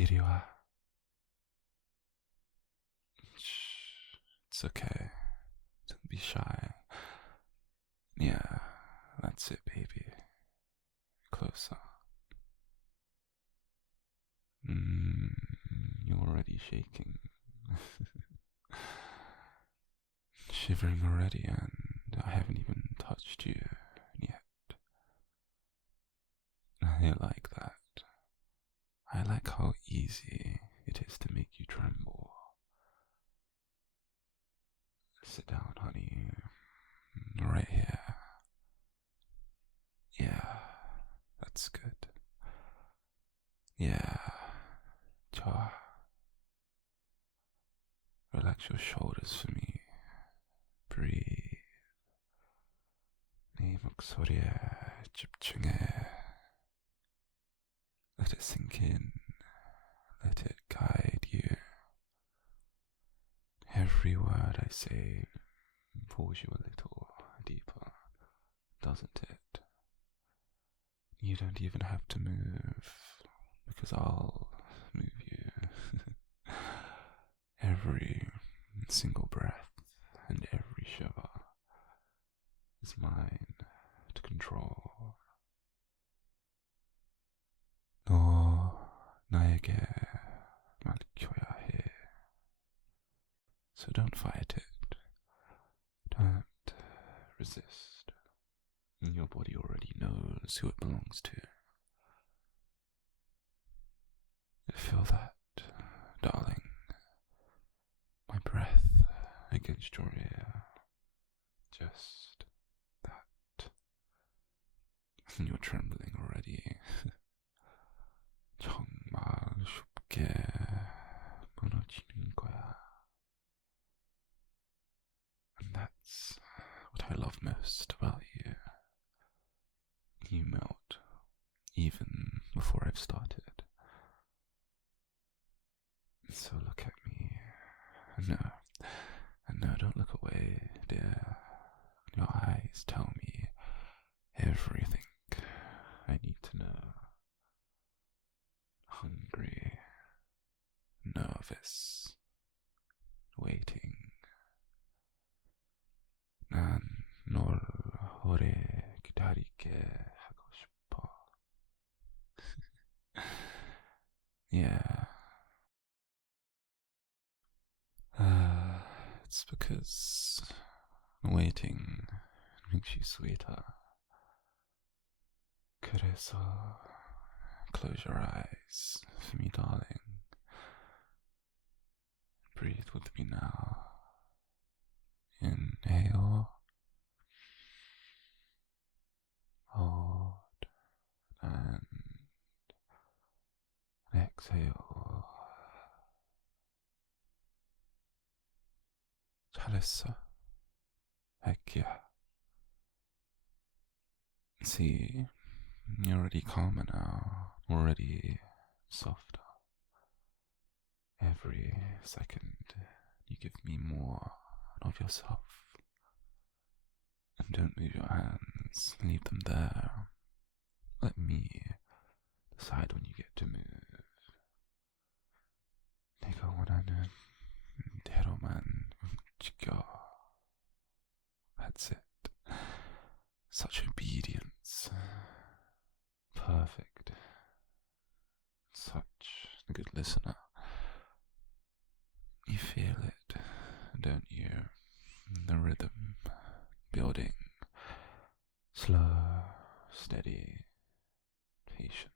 이리 와. Shh, it's okay. Don't be shy. Yeah, that's it, baby. Closer. You're already shaking. Shivering already, and I haven't even touched you yet. I like that. I like how easy it is to make you tremble. Sit down, honey. Right here. Yeah, that's good. Yeah. 좋아. Relax your shoulders for me. Breathe. 네 목소리에 집중해. Let it sink in. Let it guide you. Every word I say pulls you a little deeper, doesn't it? You don't even have to move, because I'll move you. Every single breath and every shiver is mine to control. 너 나에게 맡겨야 해. So don't fight it. Don't resist. Your body already knows who it belongs to. Feel that, darling. My breath against your ear. Just that. And you're trembling already. 정말 쉽게 무너지는 거야. And that's what I love most about you. You melt, even before I've started. So look at me. No, don't look away, dear. Your eyes tell me everything I need to know. Hungry, nervous, waiting. 난 널 오래 기다리게 하고 싶어. Yeah. It's because waiting makes you sweeter. 그래서 close your eyes for me, darling. Breathe with me now. Inhale. Hold. And exhale. 잘했어. 애기야. See, you're already calmer now, already softer. Every second you give me more of yourself. And don't move your hands, leave them there. Let me decide when you get to move. 내가 원하는 대로만 움직여. That's it. Such obedience. Perfect. Such a good listener. You feel it, don't you? The rhythm building. Slow, steady, patient.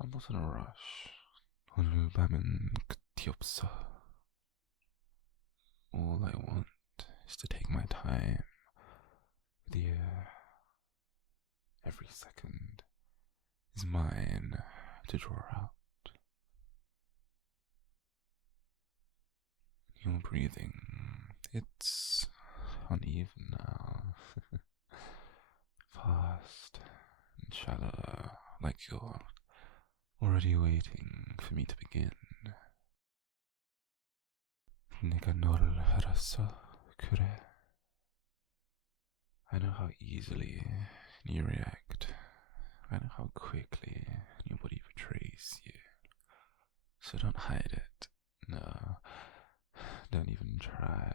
I'm not in a rush. 오늘 밤은 끝이 없어. All I want is to take my time with you. Every second is mine to draw out. Your breathing, it's uneven now. Fast and shallow, like you're already waiting for me to begin. 내가 너를 알았어, 그래? I know how easily you react. I know how quickly your body betrays you. So don't hide it. No, don't even try,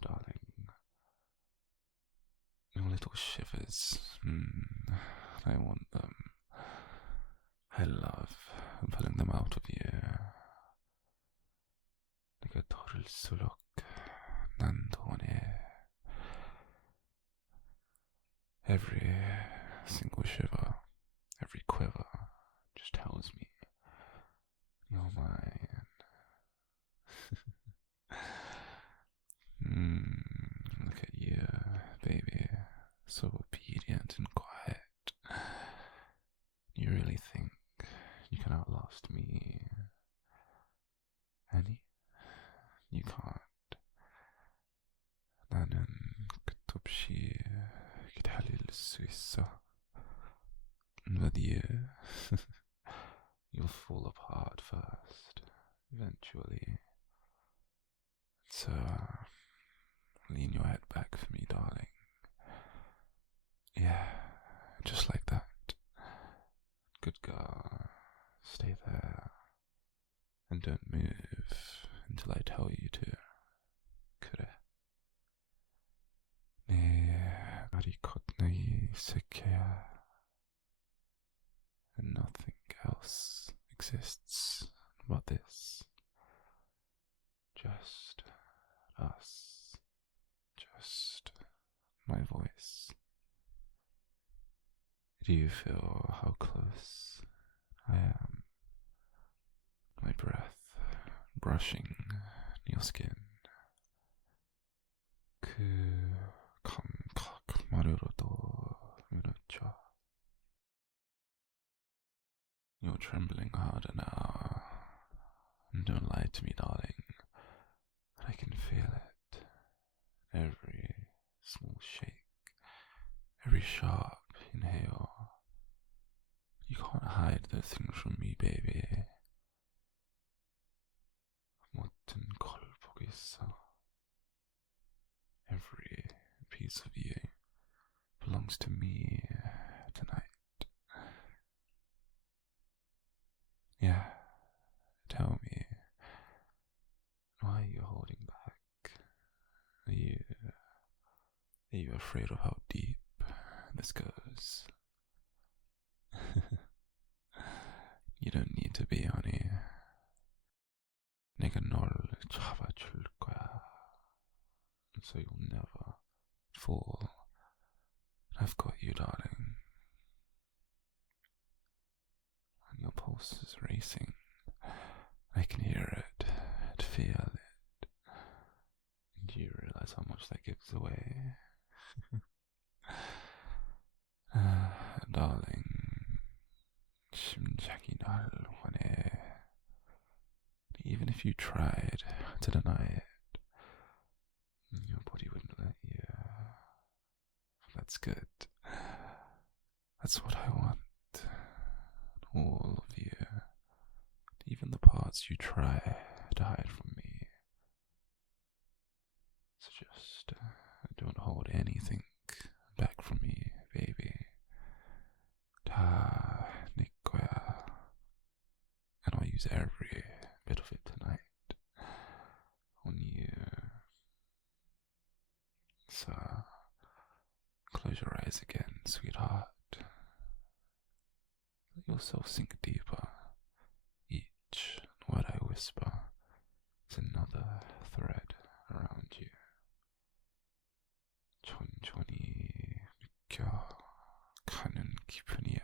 darling. Your little shivers. I want them. I love pulling them out of you. Like a total sulok nantone. Every single shiver, every quiver just tells me you're mine. Look at you, baby, so obedient and quiet. You really think you can outlast me, Annie? You can't. 나는 끝없이 기다릴 수 있어. But you, you'll fall apart first, eventually. So, lean your head back for me, darling. Yeah, just like that. Good girl. Stay there. And don't move until I tell you to. 그래. 네 말이 걷는 새끼야. And nothing else exists but this. Just us. Just my voice. Do you feel how close I am? My breath brushing your skin. 그 감각만으로도 그렇죠. You're trembling harder now. And don't lie to me, darling. I can feel it. Every small shake, every sharp inhale. You can't hide those things from me, baby. 모든 걸 보고 있어. Every piece of you belongs to me tonight. Yeah, tell me, why are you holding back? Are you afraid of how deep this goes? You don't need to be, honey. 내가 널 잡아줄 거야. So you'll never fall. I've got you, darling. And your pulse is racing. I can hear it, feel it. And do you realize how much that gives away? Darling, 심장이 날 원해. Even if you tried to deny it, your body wouldn't let you. That's good. That's what I want. All of you. Even the parts you try to hide from me. So just don't hold anything back from me, baby. 다 네 거야. And I'll use every bit of it tonight on you. So close your eyes again, sweetheart. Let yourself sink deeper. Each word I whisper is another thread around you. 천천히 느껴가는 기분이야.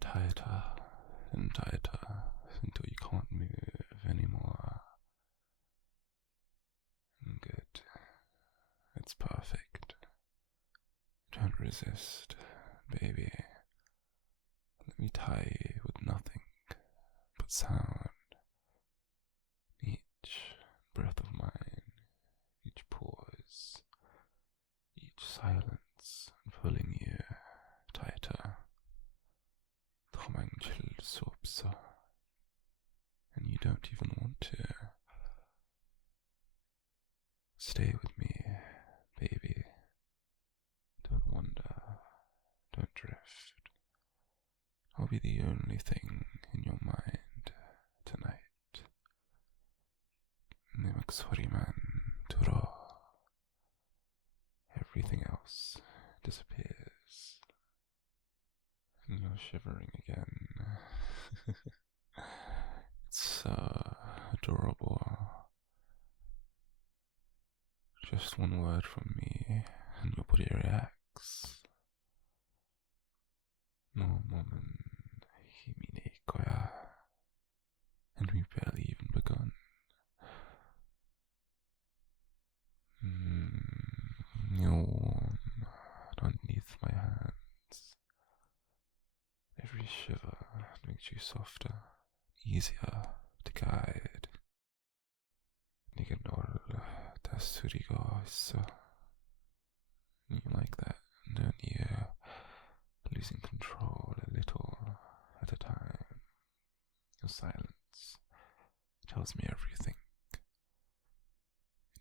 Tighter and tighter until you can't move anymore. Good. It's perfect. Don't resist, baby. Let me tie you with nothing but sound. Each breath of mine, each pause, each silence pulling you tighter. 도망칠 수 없어. And you don't even want to. Stay with me, baby. Don't wander. Don't drift. I'll be the only thing in your mind tonight. 내 목소리만 들어. Everything else disappears. And you're shivering again. It's so adorable. Just one word from me and your body reacts. 너 몸은 힘이 낼 거야. And we've barely even begun. You're warm underneath my hands. Every shiver makes you softer, easier to guide. 네가 널 다스리고 있어. You like that, don't you? Losing control a little at a time. Your silence tells me everything.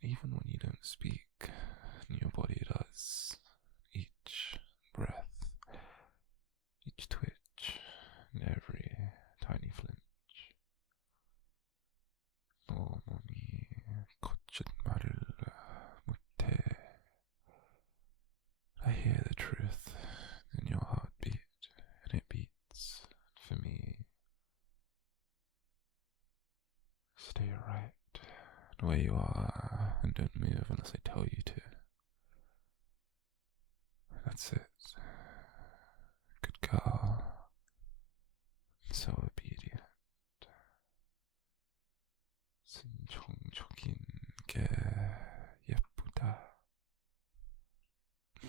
And even when you don't speak, your body does. Each breath, each twitch, and every tiny flinch. 너 몸이 거짓말을 못해. I hear the truth in your heartbeat, and it beats for me. Stay right where you are and don't move unless I tell you to. That's it. Good girl. So obedient. 순종적인 게 예쁘다.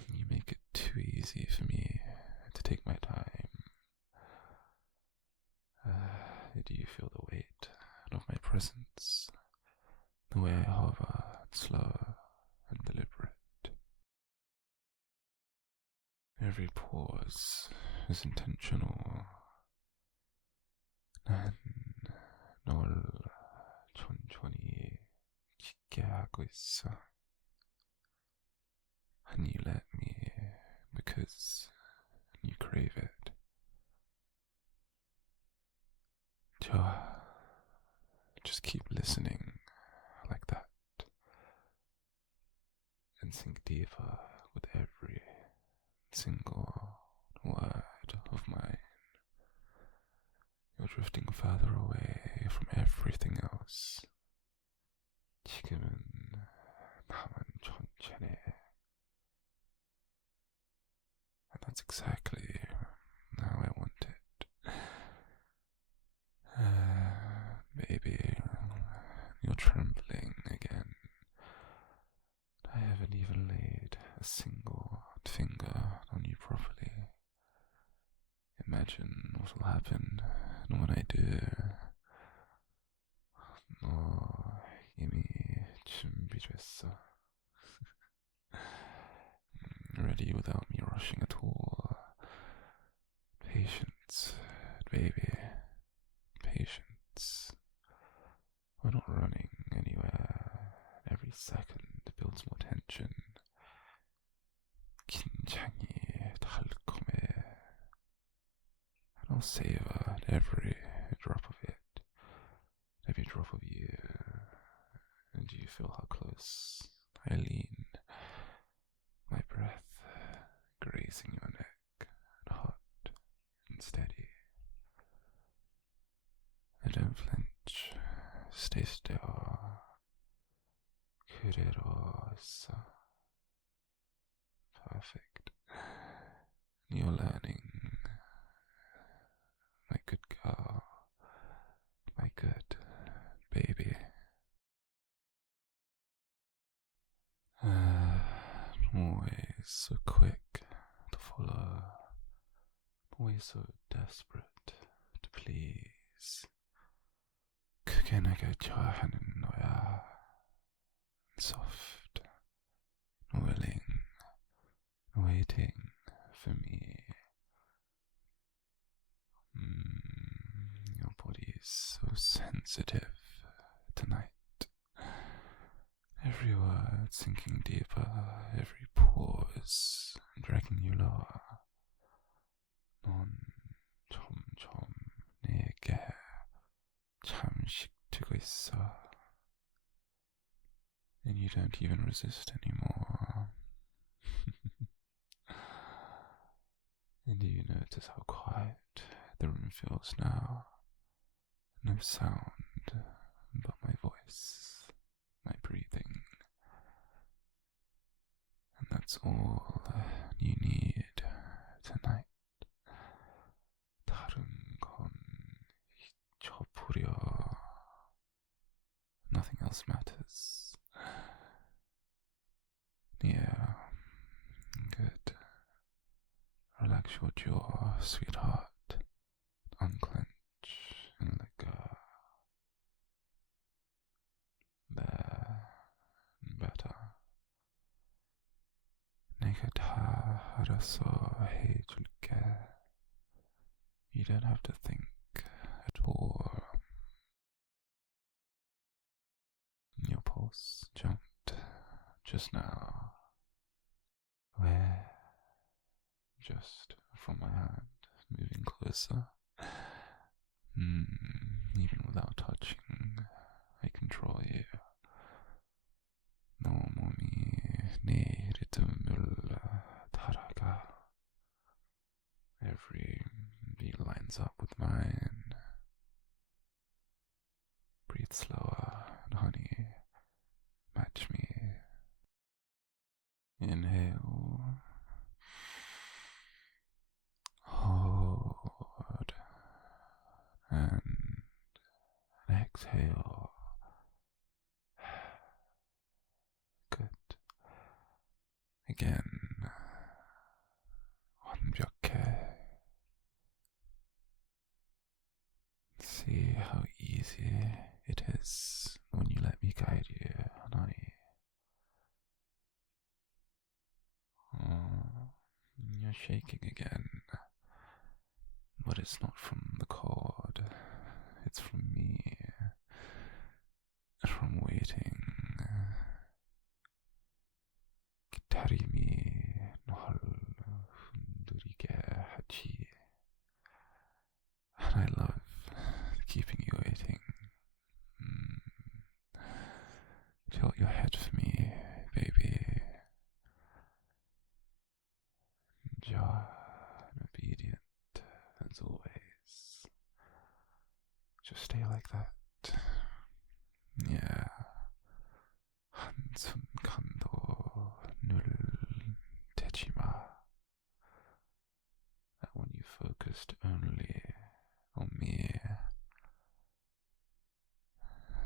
You make it too easy for me to take my time. Do you feel the weight of my presence? The way I hover, slow and deliberate. Every pause is intentional. 난 널 천천히 깊게 하고 있어. And you let me because you crave it. 좋아. Just keep listening like that. And sink deeper with every single word of mine. You're drifting further away from everything else. 지금은 나만 천천히. And that's exactly how I want it. Baby, you're trembling again. I haven't even laid a single finger on you properly. Imagine what will happen when I do. 너 이미 준비됐어. Ready without me rushing at all. Patience, baby. Patience. We're not running anywhere. Every second builds more tension. 긴장이 달콤해. And I'll savor every drop of it. Every drop of you. And do you feel how close I lean? My breath grazing your neck, and hot and steady. I don't flinch. Stay still. 그대로 있어. Perfect. You're learning. My good girl. My good baby. Always so quick to follow. Always so desperate to please. 그게 내가 좋아하는 너야. Soft, willing, waiting for me. Your body is so sensitive tonight. Every word sinking deeper, every pause dragging you lower. 넌 점점 voice, and you don't even resist anymore. And do you notice how quiet the room feels now? No sound but my voice, my breathing. And that's all you need tonight. 다른 건 잊어버려. Nothing else matters. Yeah, good. Relax your jaw, sweetheart. Unclench and let go. There, better. 내가 다 알아서 해줄게. You don't have to think at all. Your pulse jumped just now. Where? Just from my hand, moving closer. Even without touching, I control you. 너 몸이 내 리듬을 따라가. Every beat lines up with mine. Breathe slower, honey. Match me. Inhale. Hold. And exhale. Good. Again. 완벽해. See how easy it is when you let me guide you, honey. Oh, you're shaking again. But it's not from the cord. It's from me. From waiting. 기다림이 널 흔들리게 하지. And I love keeping you waiting. Tilt your head for me, baby. Just obedient as always. Just stay like that. Yeah. 한순간도 눈을 떼지 마. That when you focused only on me,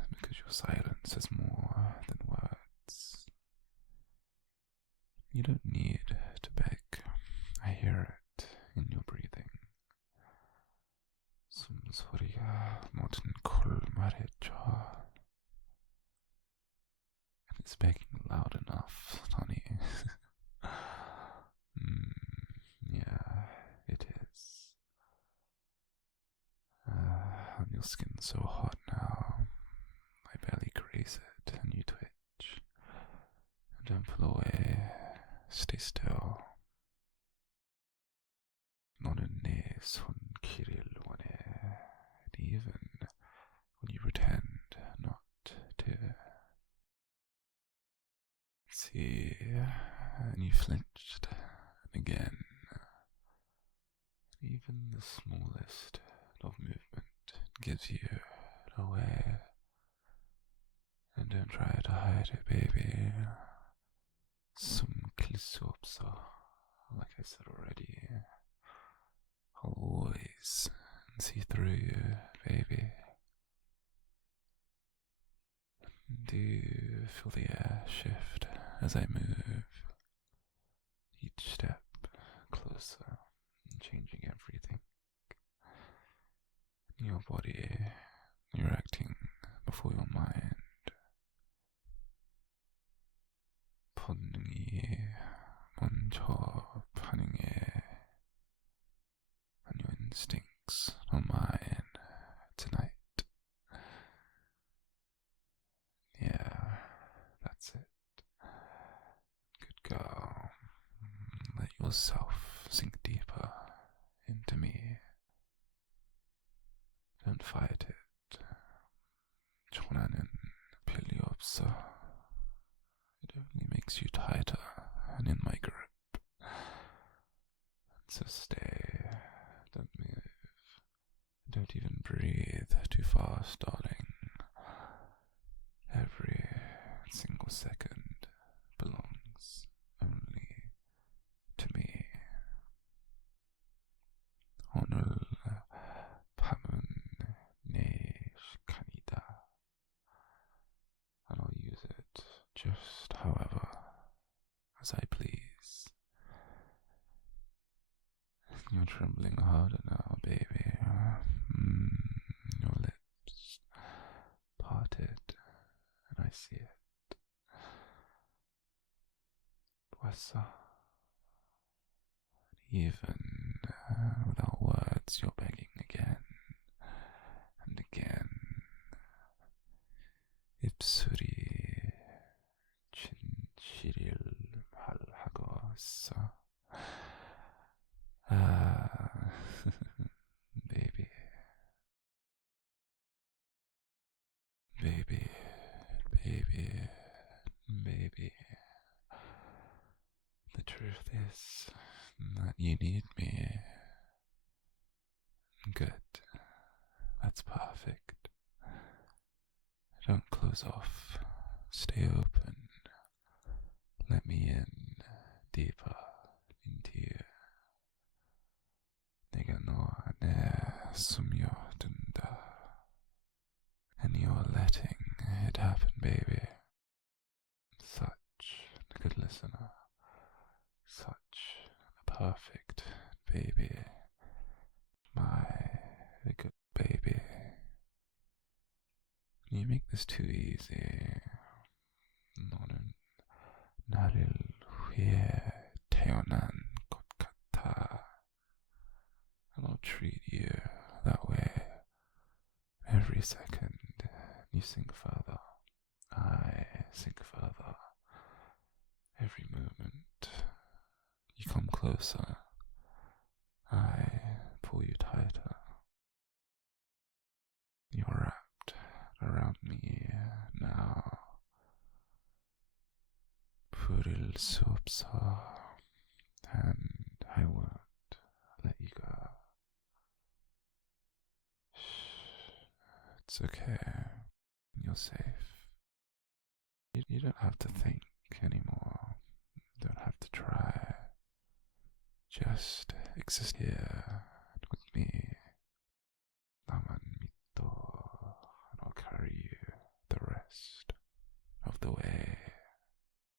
because your silence is more than words. You don't need to beg. I hear it in your breathing. 숨소리가 모든 걸 말해줘. And it's begging loud enough, honey. Yeah, it is. And your skin's so hot now. I barely graze it and you twitch. Don't pull away. Stay still. 너는 내 손길을 원해. Even when you pretend not to. See, and you flinched again. Even the smallest of movement gives you away. And don't try to hide it, baby. 숨길 수 없어. Like I said already, I'll always see through you, baby. Do you feel the air shift as I move? Each step closer, changing everything. Your body, you're acting before your mind. 본능이 먼저 반응해. And your instincts are mine tonight. Yeah, that's it. Good girl. Let yourself sink deeper into me. Don't fight it. So stay, don't move, don't even breathe too fast, darling. Every single second belongs only to me. 오늘 밤은 내 시간이다. And I'll use it just however as I please. You're trembling harder now, baby. Your lips parted, and I see it. Boissa. Even without words, you're begging again and again. 입술이 진실을 말하고 있어. Baby, baby, baby, baby. The truth is that you need me. Good. That's perfect. Don't close off. Stay open. Let me in deeper into you. 내가 너 안에 스며든다. And you're letting it happen, baby. Such a good listener. Such a perfect baby. My good baby. You make this too easy. 너는 나를 위해 태어난 것 같아. And I'll treat you that way every second. You sink further. I sink further. Every moment you come closer. I pull you tighter. You're wrapped around me now. 부릴 수 없어. And I won't let you go. Shh. It's okay. You're safe. You don't have to think anymore. You don't have to try. Just exist here